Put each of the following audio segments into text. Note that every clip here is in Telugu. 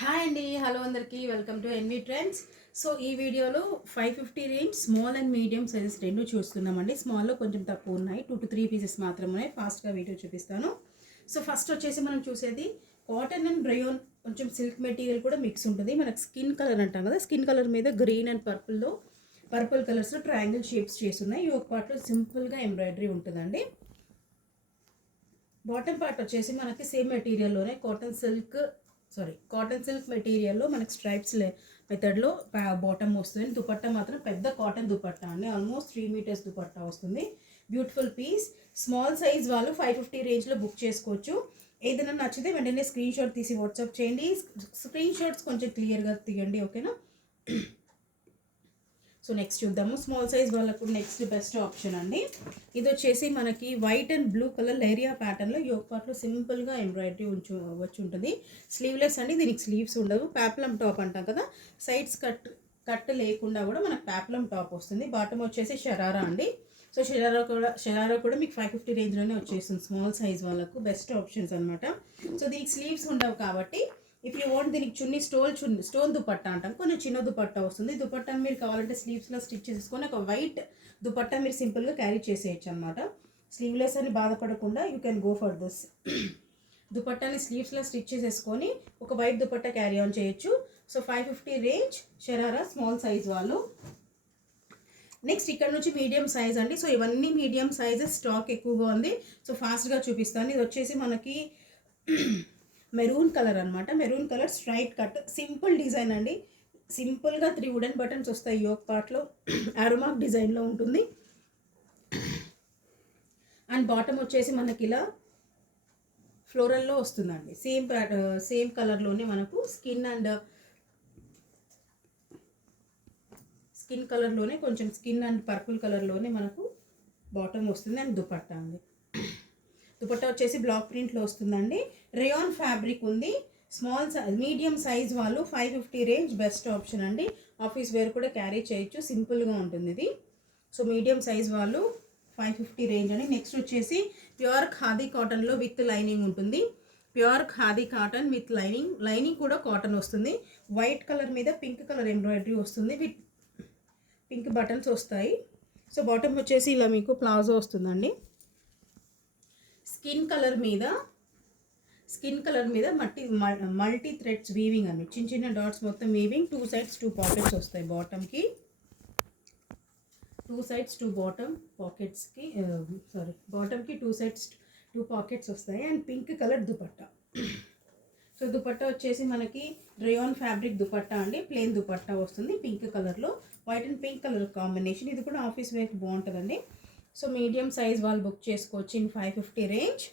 హాయ్ అండి హలో అందరికీ welcome to NV trends. So ఈ వీడియోలో five fifty range small and medium sizes రెండు చూస్తున్నామండి. స్మాల్లో కొంచెం తక్కువ ఉన్నాయి. టూ టు త్రీ పీసెస్ మాత్రమే ఉన్నాయి. ఫాస్ట్గా వీడియో చూపిస్తాను. సో ఫస్ట్ వచ్చేసి మనం చూసేది కాటన్ అండ్ బ్రయోన్ కొంచెం సిల్క్ మెటీరియల్ కూడా మిక్స్ ఉంటుంది. మనకు స్కిన్ కలర్ అంటాం కదా స్కిన్ కలర్ మీద గ్రీన్ అండ్ పర్పుల్లో పర్పుల్ కలర్స్లో ట్రయాంగిల్ షేప్స్ చేసి ఉన్నాయి ఈ ఒక పార్ట్లో సింపుల్గా ఎంబ్రాయిడరీ ఉంటుందండి. బాటమ్ పార్ట్ వచ్చేసి మనకి same మెటీరియల్లోనే cotton silk sorry cotton silk మెటీరియల్లో మనకి స్ట్రైప్స్ మెథడ్లో బాటమ్ వస్తుంది. దుపట్టా మాత్రం పెద్ద కాటన్ దుపట్టా అండి. ఆల్మోస్ట్ త్రీ మీటర్స్ దుపట్టా వస్తుంది. బ్యూటిఫుల్ పీస్ స్మాల్ సైజ్ వాళ్ళు ఫైవ్ ఫిఫ్టీ రేంజ్లో బుక్ చేసుకోవచ్చు. ఏదైనా నచ్చితే వెంటనే స్క్రీన్ షాట్ తీసి వాట్సాప్ చేయండి. స్క్రీన్ షాట్స్ కొంచెం క్లియర్గా తీయండి ఓకేనా సో నెక్స్ట్ చూద్దాము. స్మాల్ సైజ్ వాళ్ళకు నెక్స్ట్ బెస్ట్ ఆప్షన్ అండి. ఇది వచ్చేసి మనకి white and blue colour leheriya ప్యాటర్న్లో యోగ్ పార్ట్లో సింపుల్గా ఎంబ్రాయిడరీ ఉంచు వచ్చి ఉంటుంది స్లీవ్లెస్ అండి దీనికి స్లీవ్స్ ఉండవు. ప్యాప్లం టాప్ అంటాం కదా. సైడ్స్ కట్ కట్ లేకుండా కూడా మనకు ప్యాప్లం టాప్ వస్తుంది. బాటమ్ వచ్చేసి షరారా అండి. సో షరారా కూడా షరారా కూడా మీకు ఫైవ్ ఫిఫ్టీ రేంజ్లోనే వచ్చేస్తుంది. స్మాల్ సైజ్ వాళ్ళకు బెస్ట్ ఆప్షన్స్ అనమాట సో దీనికి స్లీవ్స్ ఉండవు కాబట్టి ఇఫ్ యూ వాంట్ దీనికి చున్ని స్టోల్ చున్ని స్టోన్ దుపట్టా అంటాం. కొంచెం చిన్న దుపట్టా వస్తుంది. దుపట్టా మీరు కావాలంటే స్లీవ్స్లో స్టిచ్ చేసుకొని ఒక వైట్ దుపట్టా మీరు సింపుల్గా క్యారీ చేసేయచ్చు అనమాట స్లీవ్లెస్ అని బాధపడకుండా you can go for this దుపట్టాని స్లీవ్స్లో స్టిచ్ చేసేసుకొని ఒక వైట్ దుపట్టా క్యారీ ఆన్ చేయొచ్చు. So five fifty range sharara small size వాళ్ళు. నెక్స్ట్ ఇక్కడ నుంచి మీడియం సైజ్ అండి. సో ఇవన్నీ మీడియం సైజెస్ స్టాక్ ఎక్కువగా ఉంది. సో ఫాస్ట్గా చూపిస్తాను. ఇది వచ్చేసి మనకి మెరూన్ కలర్ అనమాట maroon colour straight cut. Simple design అండి. సింపుల్గా త్రీ వుడెన్ బటన్స్ వస్తాయి యోగ్ పార్ట్లో. ఆరోమాక్ డిజైన్లో ఉంటుంది. అండ్ బాటమ్ వచ్చేసి మనకి ఇలా ఫ్లోరల్లో వస్తుందండి. సేమ్ సేమ్ కలర్లోనే మనకు స్కిన్ అండ్ స్కిన్ కలర్లోనే కొంచెం స్కిన్ అండ్ పర్పుల్ కలర్లోనే మనకు బాటమ్ వస్తుంది అండ్ దుపట్టా అండి. దుపట్టా వచ్చేసి బ్లాక్ ప్రింట్లో వస్తుందండి. రేయాన్ ఫ్యాబ్రిక్ ఉంది. స్మాల్ సైజ్ మీడియం సైజ్ వాళ్ళు five fifty range best option అండి. ఆఫీస్ వేర్ కూడా క్యారీ చేయొచ్చు. సింపుల్గా ఉంటుంది ఇది. సో మీడియం సైజ్ వాళ్ళు ఫైవ్ ఫిఫ్టీ రేంజ్ అని. నెక్స్ట్ వచ్చేసి ప్యూర్ ఖాదీ కాటన్లో విత్ లైనింగ్ ఉంటుంది. Pure khadi cotton with lining. Lining కూడా కాటన్ వస్తుంది. వైట్ కలర్ మీద పింక్ కలర్ ఎంబ్రాయిడరీ వస్తుంది. విత్ పింక్ బటన్స్ వస్తాయి. సో బాటమ్ వచ్చేసి ఇలా మీకు ప్లాజో వస్తుందండి. స్కిన్ కలర్ మీద స్కిన్ కలర్ మీద మట్టి మల్టీ థ్రెడ్స్ వీవింగ్ అని చిన్న చిన్న డాట్స్ మొత్తం weaving two sides two pockets వస్తాయి బాటమ్కి. టూ సైడ్స్ టూ బాటమ్ పాకెట్స్కి సారీ బాటమ్కి టూ సైడ్స్ టూ పాకెట్స్ వస్తాయి. And pink colour dupatta. So dupatta వచ్చేసి మనకి రేయాన్ ఫ్యాబ్రిక్ దుపట్టా అండి. ప్లెయిన్ దుపట్టా వస్తుంది పింక్ కలర్లో. White and pink colour combination. ఇది కూడా ఆఫీస్ వేర్కి బాగుంటుందండి. సో మీడియం సైజ్ వాళ్ళు బుక్ చేసుకోవచ్చు in five fifty range.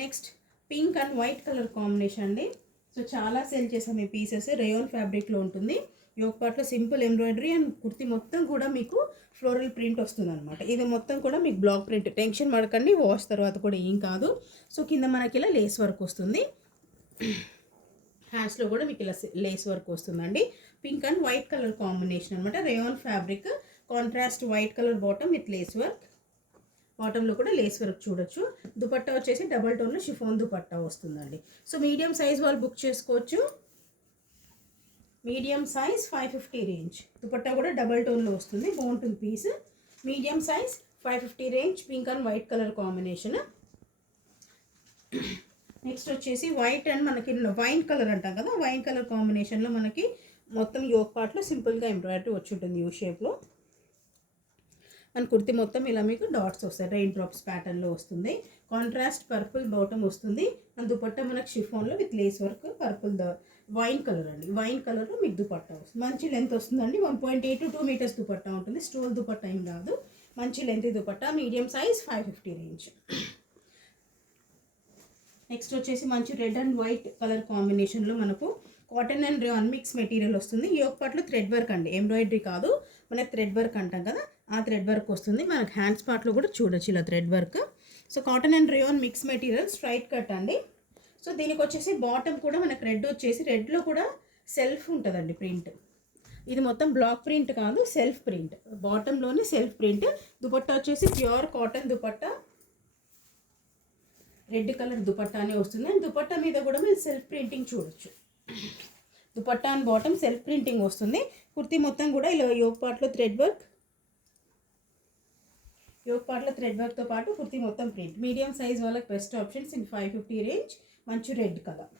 Next pink and white colour combination అండి. సో చాలా సేల్ చేసాం ఈ పీసెస్. రేయోన్ ఫ్యాబ్రిక్లో ఉంటుంది. యోగ పార్ట్లో సింపుల్ ఎంబ్రాయిడరీ అండ్ కుర్తి మొత్తం కూడా మీకు ఫ్లోరల్ ప్రింట్ వస్తుంది అనమాట ఇది మొత్తం కూడా మీకు బ్లాక్ ప్రింట్. టెన్షన్ పడకండి వాష్ తర్వాత కూడా ఏం కాదు. సో కింద మనకి ఇలా లేస్ వర్క్ వస్తుంది. హ్యాండ్స్లో కూడా మీకు ఇలా లేస్ వర్క్ వస్తుందండి. Pink and white colour combination అనమాట rayon fabric contrast white colour bottom with lace work బాటంలో కూడా లేస్ వర్క్ చూడొచ్చు. దుపట్టా వచ్చేసి డబల్ టోన్లో షిఫోన్ దుపట్టా వస్తుందండి. సో మీడియం సైజ్ వాళ్ళు బుక్ చేసుకోవచ్చు. Medium size five fifty range dupatta కూడా డబల్ టోన్లో వస్తుంది. బాగుంటుంది piece medium size five fifty range pink and white colour combination next వచ్చేసి వైట్ అండ్ మనకి వైన్ కలర్ అంటాం కదా వైన్ కలర్ కాంబినేషన్లో మనకి మొత్తం యోగ్ పార్ట్లో సింపుల్గా ఎంబ్రాయిడరీ వచ్చి ఉంటుంది యూ షేప్లో అండ్ కుర్తి మొత్తం ఇలా మీకు డాట్స్ వస్తాయి. రెయిన్ డ్రాప్స్ ప్యాటర్న్లో వస్తుంది. కాంట్రాస్ట్ పర్పుల్ బాటమ్ వస్తుంది. అండ్ దుపట్టా మనకు షిఫోన్లో with lace work purple the wine colour అండి. వైన్ కలర్లో మీకు దుపట్టా వస్తుంది. మంచి లెంత్ వస్తుందండి. One point eight to two metres dupatta ఉంటుంది. స్టోల్ దుపట్టా ఏం కాదు. మంచి length dupatta medium size five fifty range next వచ్చేసి మంచి రెడ్ అండ్ వైట్ కలర్ కాంబినేషన్లో మనకు cotton and rayon mix material వస్తుంది. ఈ ఒక పట్ల థ్రెడ్ వర్క్ అండి. ఎంబ్రాయిడరీ కాదు. మనకి థ్రెడ్ వర్క్ అంటాం కదా. ఆ థ్రెడ్ వర్క్ వస్తుంది. మనకు హ్యాండ్స్ పార్ట్లో కూడా చూడొచ్చు ఇలా thread work. So cotton and rayon mix material straight cut అండి. సో దీనికి వచ్చేసి బాటమ్ కూడా మనకు రెడ్ వచ్చేసి రెడ్లో కూడా సెల్ఫ్ ఉంటుందండి ప్రింట్. ఇది మొత్తం బ్లాక్ ప్రింట్ కాదు సెల్ఫ్ ప్రింట్. బాటంలోనే సెల్ఫ్ ప్రింట్. దుపట్టా వచ్చేసి pure cotton dupatta. Red colour దుపట్టానే వస్తుంది. అండ్ దుపట్టా మీద కూడా మీరు సెల్ఫ్ ప్రింటింగ్ చూడొచ్చు. Dupatta and bottom self printing వస్తుంది. కుర్తీ మొత్తం కూడా ఇలా యోగ పార్ట్లో థ్రెడ్ వర్క్. యోగ్ పార్ట్లో థ్రెడ్ వర్క్తో పాటు కుర్తి మొత్తం ప్రింట్. మీడియం సైజ్ వాళ్ళకి best options in five fifty range మంచి రెడ్ కలర్.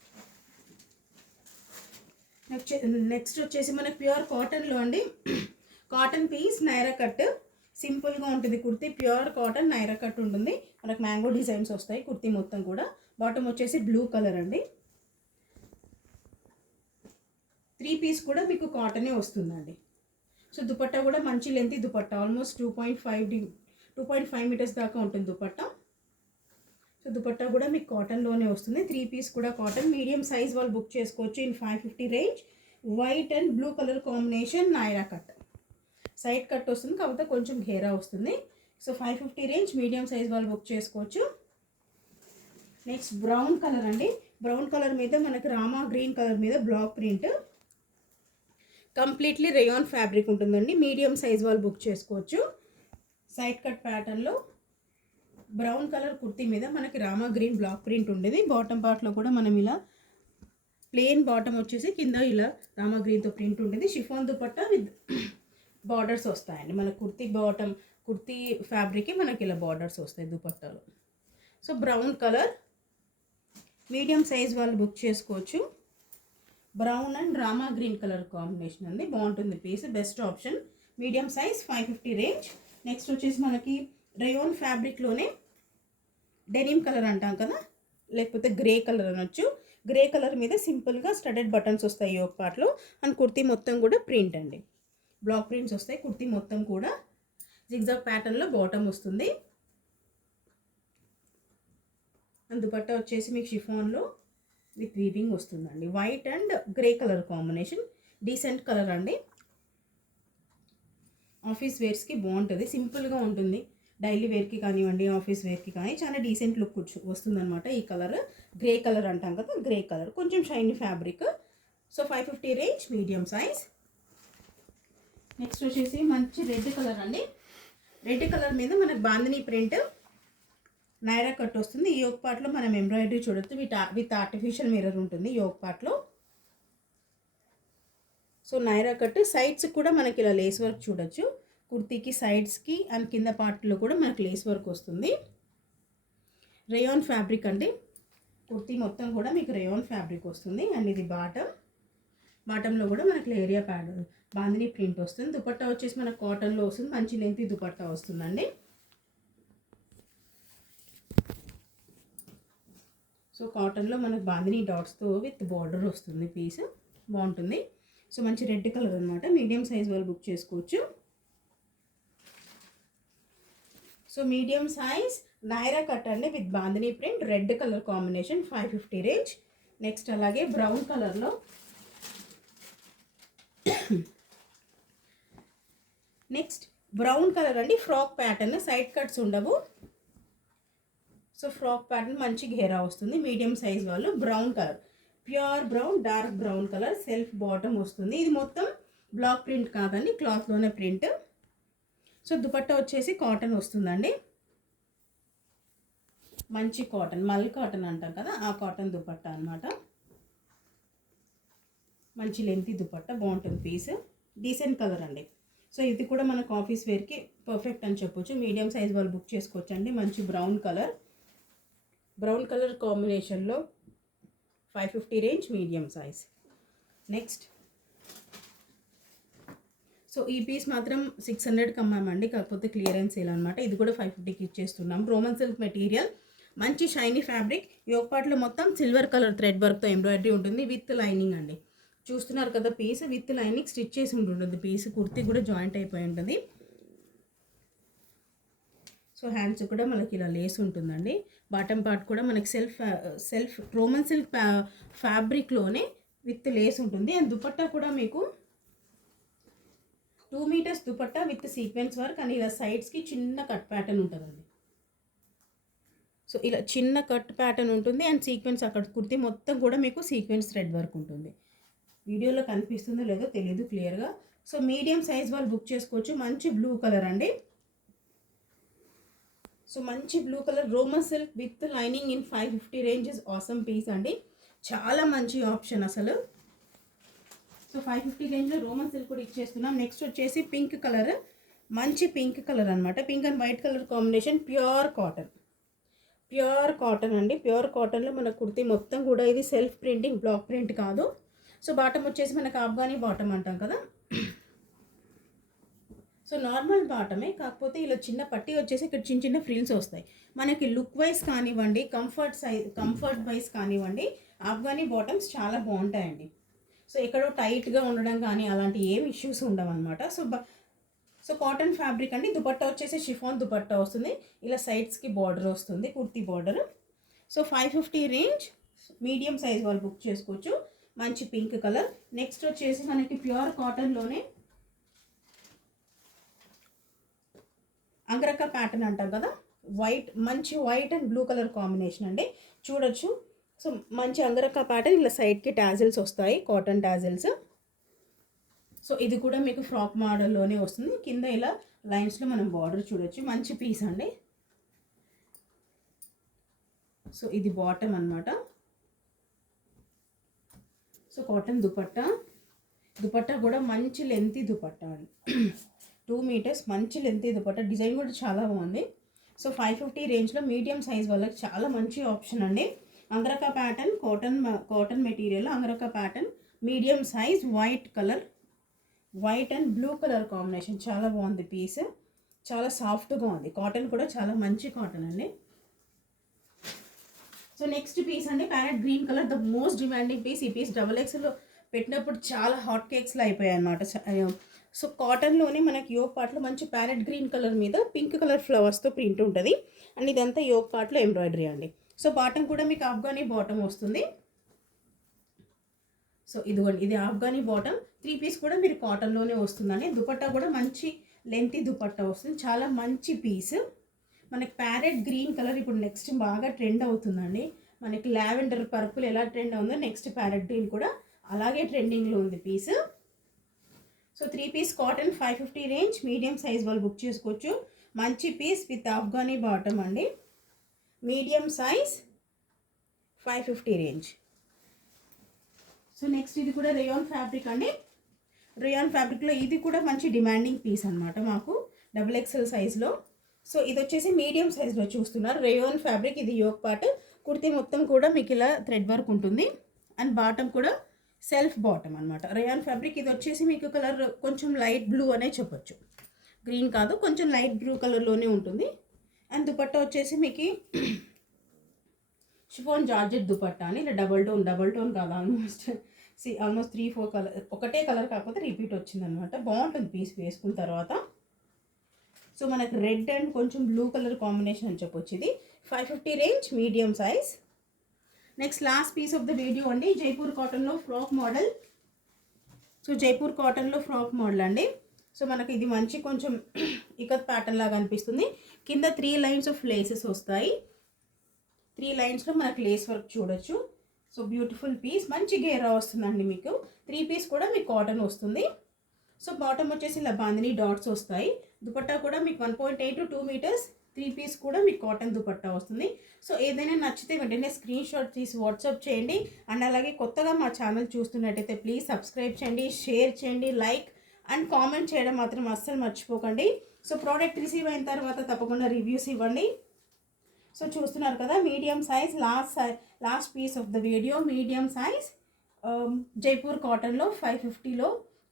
నెక్స్ట్ నెక్స్ట్ వచ్చేసి మనకి ప్యూర్ కాటన్లో అండి కాటన్ పీస్ నైరా కట్. సింపుల్గా ఉంటుంది kurti pure cotton Naira cut ఉంటుంది. మనకు మ్యాంగో డిజైన్స్ వస్తాయి కుర్తి మొత్తం కూడా. బాటమ్ వచ్చేసి బ్లూ కలర్ అండి. త్రీ పీస్ కూడా మీకు కాటనే వస్తుందండి. సో దుపట్టా కూడా మంచి length dupatta almost two point five D two point five metres దాకా ఉంటుంది దుపట్టా. సో దుపట్టా కూడా మీకు కాటన్లోనే వస్తుంది. త్రీ పీస్ కూడా కాటన్. మీడియం సైజ్ వాళ్ళు బుక్ చేసుకోవచ్చు in five fifty range. White and blue colour combination Nayra cut side cut వస్తుంది కాకపోతే కొంచెం ఘేరా వస్తుంది. So five fifty range medium size వాళ్ళు బుక్ చేసుకోవచ్చు. నెక్స్ట్ బ్రౌన్ కలర్ అండి. బ్రౌన్ కలర్ మీద మనకి రామా గ్రీన్ కలర్ మీద black print completely rayon fabric ఉంటుందండి. మీడియం సైజ్ వాళ్ళు బుక్ చేసుకోవచ్చు. సైడ్ కట్ ప్యాటర్న్లో బ్రౌన్ కలర్ కుర్తీ మీద మనకి రామా గ్రీన్ బ్లాక్ ప్రింట్ ఉండేది. బాటమ్ పార్ట్లో కూడా మనం ఇలా ప్లెయిన్ బాటమ్ వచ్చేసి కింద ఇలా రామా గ్రీన్తో ప్రింట్ ఉండేది. షిఫాన్ దుపట్టా విత్ బార్డర్స్ వస్తాయండి. మన కుర్తీ బాటమ్ కుర్తీ ఫ్యాబ్రిక్కి మనకి ఇలా బార్డర్స్ వస్తాయి దుపట్టాలు. So brown colour medium size వాళ్ళు బుక్ చేసుకోవచ్చు. Brown and rama green colour combination అండి. బాగుంటుంది piece best option medium size five fifty range next వచ్చేసి మనకి రేయోన్ ఫ్యాబ్రిక్లోనే డెనిమ్ కలర్ అంటాం కదా? లేకపోతే గ్రే కలర్ అనొచ్చు. గ్రే కలర్ మీద సింపుల్గా స్టడెడ్ బటన్స్ వస్తాయి ఒక పార్ట్లో అండ్ కుర్తీ మొత్తం కూడా ప్రింట్ అండి. బ్లాక్ ప్రింట్స్ వస్తాయి. కుర్తీ మొత్తం కూడా జిగ్జాగ్ ప్యాటర్న్లో బాటమ్ వస్తుంది. అందుబట్ట వచ్చేసి మీకు షిఫాన్లో విత్ వీవింగ్ వస్తుందండి. White and grey colour combination decent colour అండి. ఆఫీస్ వేర్స్కి బాగుంటుంది సింపుల్గా ఉంటుంది. డైలీ వేర్కి కానివ్వండి ఆఫీస్ వేర్కి కానీ చాలా డీసెంట్ లుక్ వస్తుందన్నమాట. ఈ కలర్ గ్రే కలర్ అంటాం కదా గ్రే కలర్. కొంచెం shiny fabric. So five fifty range medium size. Next వచ్చేసి మంచి రెడ్ కలర్ అండి. రెడ్ కలర్ మీద మనకు బాందిని ప్రింట్ నైరా కట్ వస్తుంది. ఈ యోగ పాటలో మనం ఎంబ్రాయిడరీ చూడొచ్చు. విత్ విత్ ఆర్టిఫిషియల్ మిర్రర్ ఉంటుంది. యోగ పాటలో సో నైరా కట్ సైడ్స్ కూడా మనకి ఇలా లేస్ వర్క్ చూడొచ్చు. కుర్తీకి సైడ్స్కి అండ్ కింద పార్ట్లో కూడా మనకు లేస్ వర్క్ వస్తుంది. రేయాన్ ఫ్యాబ్రిక్ అండి. కుర్తీ మొత్తం కూడా మీకు రేయాన్ ఫ్యాబ్రిక్ వస్తుంది. అండ్ ఇది బాటమ్. బాటంలో కూడా మనకి లేరియా ప్యాడ్ బాందిని ప్రింట్ వస్తుంది. దుపట్టా వచ్చేసి మనకు కాటన్లో వస్తుంది. మంచి లెంత్ దుపట్టా వస్తుందండి. సో కాటన్లో మనకు బాందిని డాట్స్తో విత్ బార్డర్ వస్తుంది పీస్. బాగుంటుంది. సో మంచి రెడ్ కలర్ అనమాట మీడియం సైజ్ వాళ్ళు బుక్ చేసుకోవచ్చు. So medium size Naira cut అండి with bandhani print. Red colour combination five fifty range. Next అలాగే బ్రౌన్ కలర్లో నెక్స్ట్ బ్రౌన్ కలర్ అండి ఫ్రాక్ ప్యాటర్న్. సైడ్ కట్స్ ఉండవు. సో ఫ్రాక్ ప్యాటర్న్ మంచి ఘేరా వస్తుంది. మీడియం సైజ్ వాళ్ళు brown colour. Pure brown dark brown colour self bottom వస్తుంది. ఇది మొత్తం బ్లాక్ ప్రింట్ కాదండి క్లాత్లోనే ప్రింట్. సో దుపట్టా వచ్చేసి కాటన్ వస్తుందండి. మంచి కాటన్ మల్ కాటన్ అంటాం కదా ఆ కాటన్ దుపట్టా అనమాట మంచి లెంతీ దుపట్టా బాగుంటుంది పీస్ డీసెంట్ కలర్ అండి. సో ఇది కూడా మనకు ఆఫీస్ వేర్కి పర్ఫెక్ట్ అని చెప్పొచ్చు. మీడియం సైజ్ వాళ్ళు బుక్ చేసుకోవచ్చు అండి మంచి బ్రౌన్ కలర్ బ్రౌన్ కలర్ కాంబినేషన్లో five fifty range medium size. Next. So ఈ పీస్ మాత్రం సిక్స్ హండ్రెడ్కి అమ్మామండి కాకపోతే క్లియరెన్స్ సేల్ అనమాట ఇది కూడా ఫైవ్ ఫిఫ్టీకి ఇచ్చేస్తున్నాం. రోమన్ సిల్క్ మెటీరియల్ మంచి షైనీ ఫ్యాబ్రిక్. యోగ పాటలో మొత్తం సిల్వర్ కలర్ థ్రెడ్ వర్క్తో ఎంబ్రాయిడరీ ఉంటుంది విత్ లైనింగ్ అండి. చూస్తున్నారు కదా పీస్ విత్ లైనింగ్ స్టిచ్ చేసి ఉంటుంది. పీస్ కుర్తీ కూడా జాయింట్ అయిపోయి ఉంటుంది. సో హ్యాండ్స్ కూడా మనకి ఇలా లేస్ ఉంటుందండి. బాటమ్ పార్ట్ కూడా మనకి సెల్ఫ్ సెల్ఫ్ రోమన్ సిల్క్ ఫ్యాబ్రిక్లోనే విత్ లేస్ ఉంటుంది. అండ్ దుపట్టా కూడా మీకు two metres dupatta with sequence work and ఇలా సైడ్స్కి చిన్న కట్ ప్యాటర్న్ ఉంటుందండి. సో ఇలా చిన్న కట్ ప్యాటర్న్ ఉంటుంది అండ్ సీక్వెన్స్ అక్కడ కుర్తి మొత్తం కూడా మీకు సీక్వెన్స్ థ్రెడ్ వర్క్ ఉంటుంది. వీడియోలో కనిపిస్తుందో లేదో తెలియదు క్లియర్గా. సో మీడియం సైజ్ వాళ్ళు బుక్ చేసుకోవచ్చు. మంచి బ్లూ కలర్ అండి. సో మంచి blue colour roman silk with lining in five fifty ranges awesome piece అండి. చాలా మంచి ఆప్షన్ అసలు. సో ఫైవ్ ఫిఫ్టీ రేంజ్లో రోమన్ సిల్క్ కూడా ఇచ్చేస్తున్నాం. నెక్స్ట్ వచ్చేసి పింక్ కలర్ మంచి పింక్ కలర్ అనమాట pink and white colour combination pure cotton pure cotton అండి. ప్యూర్ కాటన్లో మన కుర్తీ మొత్తం కూడా ఇది సెల్ఫ్ ప్రింటింగ్ బ్లాక్ ప్రింట్ కాదు. సో బాటమ్ వచ్చేసి మనకు ఆఫ్ఘానీ బాటమ్ అంటాం కదా. సో నార్మల్ బాటమే కాకపోతే ఇలా చిన్న పట్టి వచ్చేసి ఇక్కడ చిన్న చిన్న ఫ్రిల్స్ వస్తాయి. మనకి లుక్ వైజ్ కానివ్వండి కంఫర్ట్ సైజ్ కంఫర్ట్ వైజ్ కానివ్వండి ఆఫ్ఘనీ బాటమ్స్ చాలా బాగుంటాయండి. సో ఎక్కడో టైట్గా ఉండడం కానీ అలాంటి ఏం ఇష్యూస్ ఉండవు అనమాట సో బ సో కాటన్ ఫ్యాబ్రిక్ అండి. దుపట్టా వచ్చేసి షిఫాన్ దుపట్టా వస్తుంది. ఇలా సైడ్స్కి బార్డర్ వస్తుంది kurti border. So five fifty range medium size వాళ్ళు బుక్ చేసుకోవచ్చు. మంచి పింక్ కలర్. నెక్స్ట్ వచ్చేసి మనకి ప్యూర్ కాటన్లోనే అంగరక్క ప్యాటర్న్ అంటాం కదా? వైట్ మంచి white and blue colour combination అండి. చూడొచ్చు. సో మంచి అంగరక్క ప్యాటర్న్ ఇలా సైడ్కి టాజిల్స్ వస్తాయి కాటన్ టాజిల్స్ సో ఇది కూడా మీకు ఫ్రాక్ మోడల్లోనే వస్తుంది. కింద ఇలా లైన్స్లో మనం బార్డర్ చూడొచ్చు. మంచి పీస్ అండి. సో ఇది బాటమ్ అన్నమాట. So cotton dupatta. దుపట్టా కూడా మంచి లెంతీ దుపట్టా అండి. టూ మీటర్స్ మంచి లెంతీ దుపట్టా. డిజైన్ కూడా చాలా బాగుంది. సో ఫైవ్ ఫిఫ్టీ రేంజ్లో మీడియం సైజ్ వాళ్ళకి చాలా మంచి ఆప్షన్ అండి. Angrakha pattern cotton cotton material angrakha pattern medium size white colour white and blue colour combination చాలా బాగుంది పీస్ చాలా సాఫ్ట్గా ఉంది. కాటన్ కూడా చాలా మంచి కాటన్ అండి. సో నెక్స్ట్ పీస్ అండి. Parrot green colour the most demanding piece ఈ పీస్ డబల్ ఎక్స్లో పెట్టినప్పుడు చాలా హాట్ కేక్స్లో అయిపోయాయి అనమాట సో కాటన్లోనే మనకి యోగ్ పార్ట్లో మంచి ప్యారెట్ గ్రీన్ కలర్ మీద పింక్ కలర్ ఫ్లవర్స్తో ప్రింట్ ఉంటుంది. అండ్ ఇదంతా యోగ్ పార్ట్లో ఎంబ్రాయిడరీ అండి. సో బాటమ్ కూడా మీకు ఆఫ్ఘానీ బాటమ్ వస్తుంది. సో ఇదిగోండి ఇది ఆఫ్ఘానీ బాటమ్. త్రీ పీస్ కూడా మీరు కాటన్లోనే వస్తుందండి. దుపట్టా కూడా మంచి లెంత్ దుపట్టా వస్తుంది. చాలా మంచి పీస్. మనకి ప్యారెట్ గ్రీన్ కలర్ ఇప్పుడు నెక్స్ట్ బాగా ట్రెండ్ అవుతుందండి. మనకి లావెండర్ పర్పుల్ ఎలా ట్రెండ్ ఉందో నెక్స్ట్ ప్యారెట్ గ్రీన్ కూడా అలాగే ట్రెండింగ్లో ఉంది piece. So three piece cotton five fifty range medium size వాళ్ళు బుక్ చేసుకోవచ్చు. మంచి పీస్ విత్ ఆఫ్ఘానీ బాటమ్ అండి. Medium size five fifty range so next ఇది కూడా రేయాన్ ఫ్యాబ్రిక్ అండి. రేయాన్ ఫ్యాబ్రిక్లో ఇది కూడా మంచి డిమాండింగ్ పీస్ అనమాట మాకు డబుల్ ఎక్సెల్ సైజ్లో సో ఇది వచ్చేసి మీడియం సైజ్లో చూస్తున్నారు. రేయోన్ ఫ్యాబ్రిక్ ఇది యోగ్ పార్ట్ కుర్తీ మొత్తం కూడా మీకు ఇలా థ్రెడ్ వర్క్ ఉంటుంది. అండ్ బాటమ్ కూడా సెల్ఫ్ బాటమ్ అనమాట రేయాన్ ఫ్యాబ్రిక్ ఇది వచ్చేసి మీకు కలర్ కొంచెం లైట్ బ్లూ అనే చెప్పొచ్చు. గ్రీన్ కాదు కొంచెం లైట్ బ్లూ కలర్లోనే ఉంటుంది. అండ్ దుపట్టా వచ్చేసి మీకు షిఫోన్ జార్జెట్ దుపట్టా అని ఇలా డబల్ టోన్ డబల్ టోన్ కాదు ఆల్మోస్ట్ సి ఆల్మోస్ట్ త్రీ ఫోర్ కలర్ ఒకటే కలర్ కాకపోతే రిపీట్ వచ్చిందనమాట బాగుంటుంది పీస్ వేసుకున్న తర్వాత. సో మనకు రెడ్ అండ్ కొంచెం బ్లూ కలర్ కాంబినేషన్ అని చెప్పొచ్చు ఇది. Five fifty range medium size. Next last piece of the video అండి జైపూర్ కాటన్లో ఫ్రాక్ మోడల్ సో జైపూర్ కాటన్లో ఫ్రాక్ మోడల్ అండి. సో మనకి ఇది మంచి కొంచెం ఇకత్ ప్యాటర్న్ లాగా అనిపిస్తుంది. కింద త్రీ లైన్స్ ఆఫ్ లేసెస్ వస్తాయి. త్రీ లైన్స్లో మనకు లేస్ వర్క్ చూడొచ్చు. సో బ్యూటిఫుల్ పీస్ మంచి గేరా వస్తుందండి మీకు. త్రీ పీస్ కూడా మీకు కాటన్ వస్తుంది. సో బాటమ్ వచ్చేసి ఇలా బాందిని డాట్స్ వస్తాయి. దుపట్టా కూడా మీకు one point eight to two metres three piece కూడా మీకు కాటన్ దుపట్టా వస్తుంది. సో ఏదైనా నచ్చితే వెంటనే స్క్రీన్ షాట్ తీసి వాట్సాప్ చేయండి. అండ్ అలాగే కొత్తగా మా ఛానల్ చూస్తున్నట్టయితే ప్లీజ్ సబ్స్క్రైబ్ చేయండి షేర్ చేయండి లైక్ అండ్ కామెంట్ చేయడం మాత్రం అస్సలు మర్చిపోకండి. సో ప్రోడక్ట్ రిసీవ్ అయిన తర్వాత తప్పకుండా రివ్యూస్ ఇవ్వండి. సో చూస్తున్నారు కదా medium size last last piece of the video. Medium size Jaipur కాటన్లో ఫైవ్ ఫిఫ్టీలో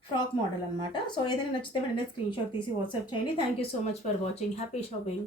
ఫ్రాక్ మోడల్ అనమాట సో ఏదైనా నచ్చితే వెంటనే స్క్రీన్ షాట్ తీసి వాట్సాప్ చేయండి. Thank you so much for watching. Happy shopping.